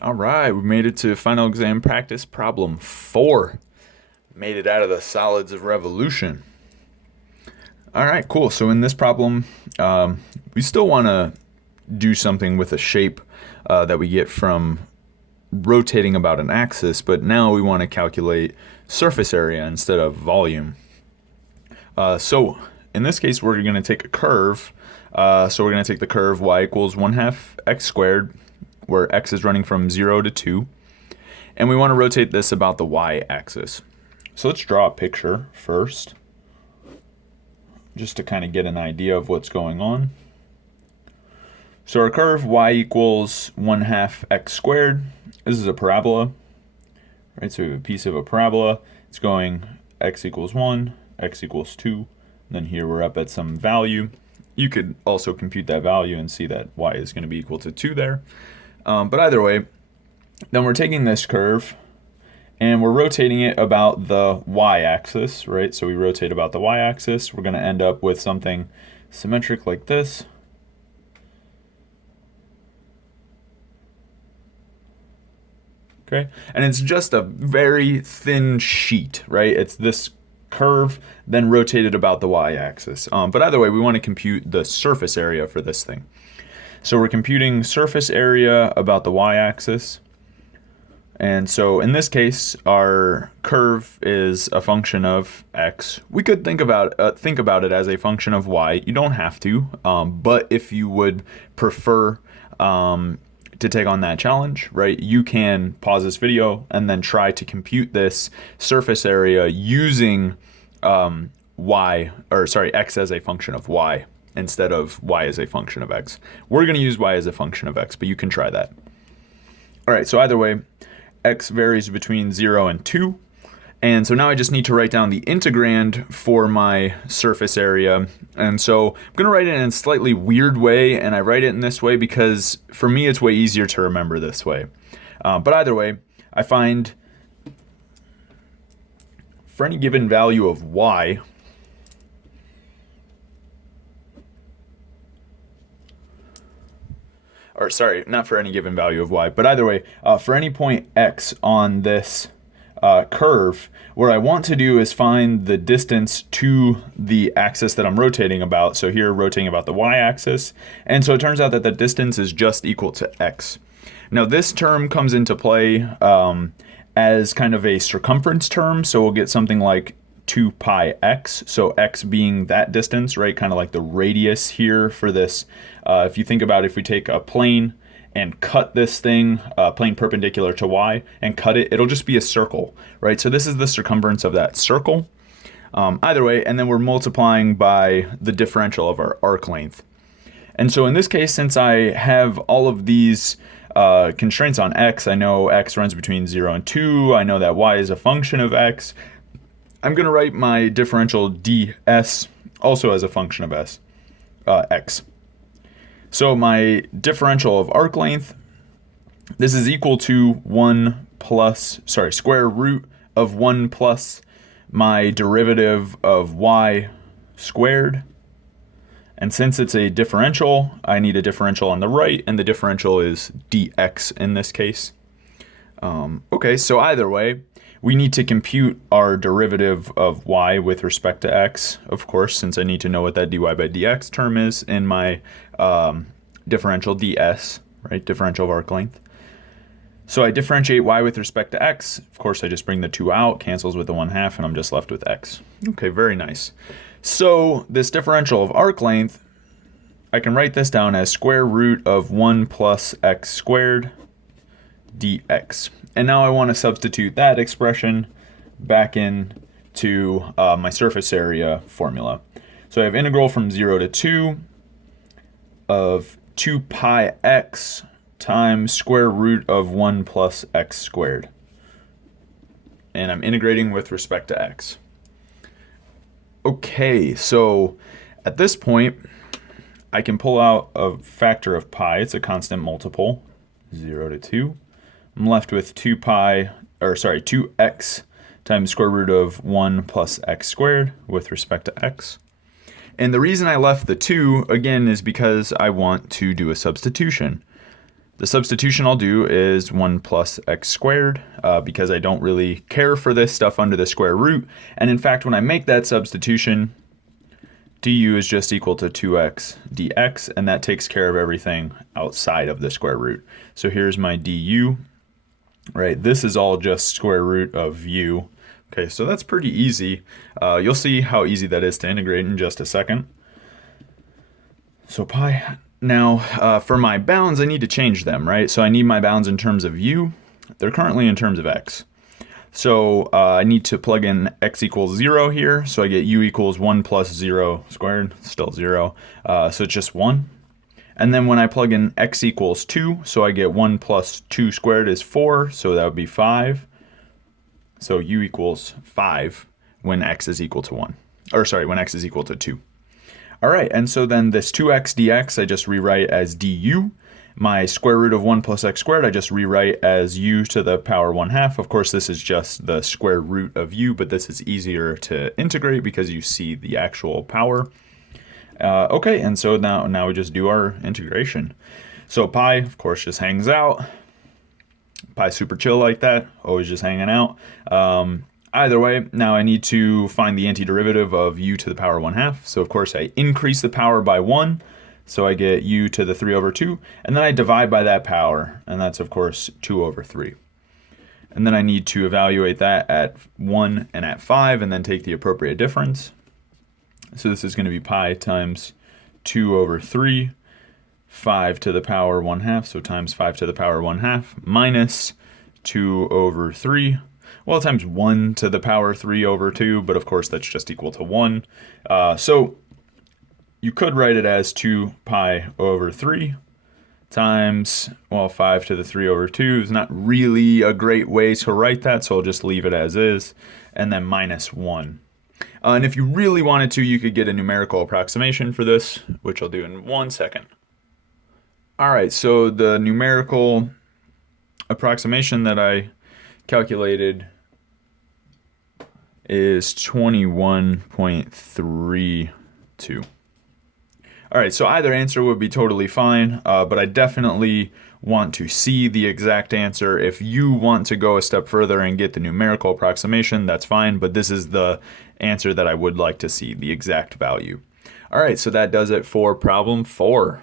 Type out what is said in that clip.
All right, we made it to final exam practice problem 4. Made it out of the solids of revolution. All right, cool. So in this problem, we still want to do something with a shape that we get from rotating about an axis, but now we want to calculate surface area instead of volume. So in this case, we're going to take a curve. So we're going to take the curve y equals 1/2 x squared, where x is running from 0 to 2. And we want to rotate this about the y-axis. So let's draw a picture first, just to kind of get an idea of what's going on. So our curve y equals 1/2 x squared. This is a parabola, right? So we have a piece of a parabola. It's going x equals 1, x equals 2. And then here we're up at some value. You could also compute that value and see that y is going to be equal to 2 there. But either way, then we're taking this curve and we're rotating it about the y-axis, right? So we rotate about the y-axis. We're going to end up with something symmetric like this. Okay, and it's just a very thin sheet, right? It's this curve then rotated about the y-axis. But either way, we want to compute the surface area for this thing. So we're computing surface area about the y-axis. And so in this case, our curve is a function of x. We could think about it as a function of y. You don't have to, but if you would prefer to take on that challenge, right, you can pause this video and then try to compute this surface area using x as a function of y instead of y as a function of x. We're going to use y as a function of x, but you can try that. All right, so either way, x varies between 0 and 2. And so now I just need to write down the integrand for my surface area. And so I'm going to write it in a slightly weird way, and I write it in this way because for me it's way easier to remember this way. But either way, I find for any given value of y, or sorry, not for any given value of y, but either way, for any point x on this curve, what I want to do is find the distance to the axis that I'm rotating about. So here, rotating about the y-axis. And so it turns out that the distance is just equal to x. Now this term comes into play as kind of a circumference term. So we'll get something like 2 pi x, so x being that distance, right? Kind of like the radius here for this. If you think about if we take a plane and cut this thing, plane perpendicular to y, and cut it, it'll just be a circle, right? So this is the circumference of that circle. Either way, and then we're multiplying by the differential of our arc length. And so in this case, since I have all of these constraints on x, I know x runs between 0 and 2, I know that y is a function of x, I'm going to write my differential ds also as a function of x. So my differential of arc length, this is equal to square root of 1 plus my derivative of y squared. And since it's a differential, I need a differential on the right, and the differential is dx in this case. Okay, so either way, we need to compute our derivative of y with respect to x, of course, since I need to know what that dy by dx term is in my differential ds, right, differential of arc length. So I differentiate y with respect to x. Of course, I just bring the 2 out, cancels with the 1/2, and I'm just left with x. Okay, very nice. So this differential of arc length, I can write this down as square root of 1 plus x squared dx. And now I want to substitute that expression back into my surface area formula. So I have integral from 0 to 2 of 2 pi x times square root of 1 plus x squared. And I'm integrating with respect to x. Okay, so at this point, I can pull out a factor of pi. It's a constant multiple, 0 to 2. I'm left with 2x times square root of 1 plus x squared with respect to x. And the reason I left the 2, again, is because I want to do a substitution. The substitution I'll do is 1 plus x squared because I don't really care for this stuff under the square root. And in fact, when I make that substitution, du is just equal to 2x dx, and that takes care of everything outside of the square root. So here's my du, right? This is all just square root of u. Okay, so that's pretty easy. You'll see how easy that is to integrate in just a second. So pi. Now, for my bounds, I need to change them, right? So I need my bounds in terms of u. They're currently in terms of x. So I need to plug in x equals 0 here. So I get u equals 1 plus 0 squared, still 0. So it's just 1. And then when I plug in x equals 2, so I get 1 plus 2 squared is 4. So that would be 5. So u equals 5 when x is equal to 1. Or sorry, when x is equal to 2. All right, and so then this 2x dx I just rewrite as du. My square root of 1 plus x squared I just rewrite as u to the power 1/2. Of course, this is just the square root of u, but this is easier to integrate because you see the actual power. Okay, and so now we just do our integration. So pi, of course, just hangs out. Pi super chill like that, always just hanging out. Either way, now I need to find the antiderivative of u to the power 1/2. So of course I increase the power by 1, so I get u to the 3/2, and then I divide by that power, and that's of course 2/3. And then I need to evaluate that at 1 and at 5, and then take the appropriate difference. So this is going to be pi times 2/3, 5 to the power 1/2, so times 5 to the power 1/2, minus 2/3. Well, times 1 to the power 3/2, but of course that's just equal to 1. So you could write it as 2 pi over 3 times, well, 5 to the 3/2 is not really a great way to write that, so I'll just leave it as is, and then minus 1. And if you really wanted to, you could get a numerical approximation for this, which I'll do in 1 second. All right, so the numerical approximation that I calculated is 21.32. All right, so either answer would be totally fine, but I definitely want to see the exact answer. If you want to go a step further and get the numerical approximation, that's fine, but this is the answer that I would like to see, the exact value. All right, so that does it for problem 4.